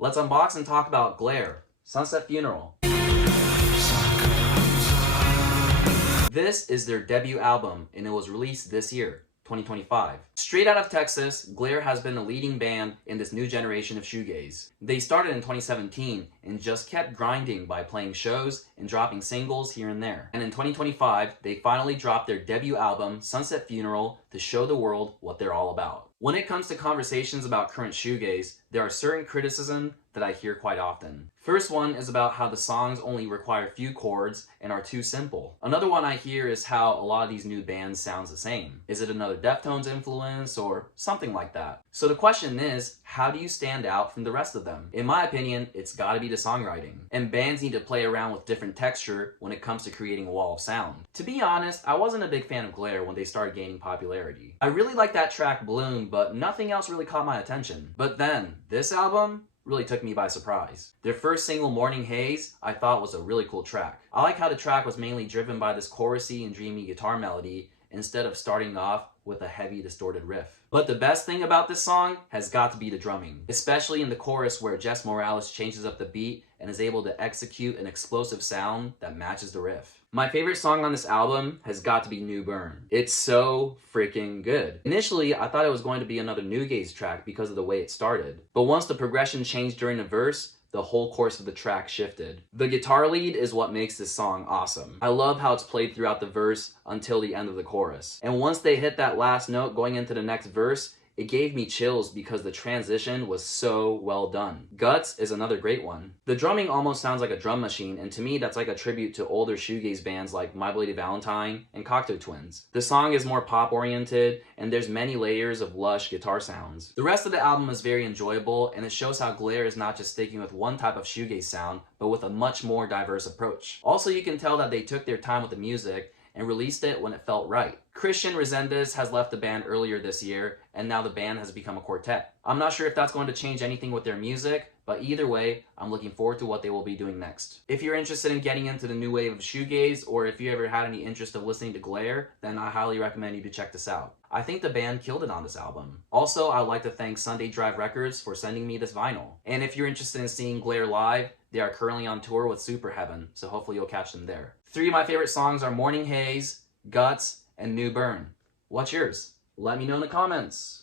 Let's unbox and talk about Glare, Sunset Funeral. This is their debut album and it was released this year, 2025. Straight out of Texas, Glare has been a leading band in this new generation of shoegaze. They started in 2017 and just kept grinding by playing shows and dropping singles here and there. And in 2025, they finally dropped their debut album, Sunset Funeral, to show the world what they're all about. When it comes to conversations about current shoegaze, there are certain criticisms that I hear quite often. First one is about how the songs only require few chords and are too simple. Another one I hear is how a lot of these new bands sounds the same. Is it another Deftones influence or something like that? So the question is, how do you stand out from the rest of them? In my opinion, it's gotta be the songwriting. And bands need to play around with different texture when it comes to creating a wall of sound. To be honest, I wasn't a big fan of Glare when they started gaining popularity. I really liked that track Bloom, but nothing else really caught my attention. But then, this album really took me by surprise. Their first single, Morning Haze, I thought was a really cool track. I like how the track was mainly driven by this chorusy and dreamy guitar melody instead of starting off with a heavy distorted riff. But the best thing about this song has got to be the drumming, especially in the chorus where Jess Morales changes up the beat and is able to execute an explosive sound that matches the riff. My favorite song on this album has got to be New Burn. It's so freaking good. Initially, I thought it was going to be another Newgaze track because of the way it started. But once the progression changed during the verse, the whole course of the track shifted. The guitar lead is what makes this song awesome. I love how it's played throughout the verse until the end of the chorus. And once they hit that last note going into the next verse, it gave me chills because the transition was so well done. Guts is another great one. The drumming almost sounds like a drum machine, and to me that's like a tribute to older shoegaze bands like My Bloody Valentine and Cocteau Twins. The song is more pop oriented and there's many layers of lush guitar sounds. The rest of the album is very enjoyable and it shows how Glare is not just sticking with one type of shoegaze sound, but with a much more diverse approach. Also, you can tell that they took their time with the music and released it when it felt right. Christian Resendez has left the band earlier this year, and now the band has become a quartet. I'm not sure if that's going to change anything with their music, but either way, I'm looking forward to what they will be doing next. If you're interested in getting into the new wave of shoegaze, or if you ever had any interest of listening to Glare, then I highly recommend you to check this out. I think the band killed it on this album. Also, I'd like to thank Sunday Drive Records for sending me this vinyl. And if you're interested in seeing Glare live, they are currently on tour with Super Heaven, so hopefully you'll catch them there. 3 of my favorite songs are Morning Haze, Guts, and New Burn. What's yours? Let me know in the comments.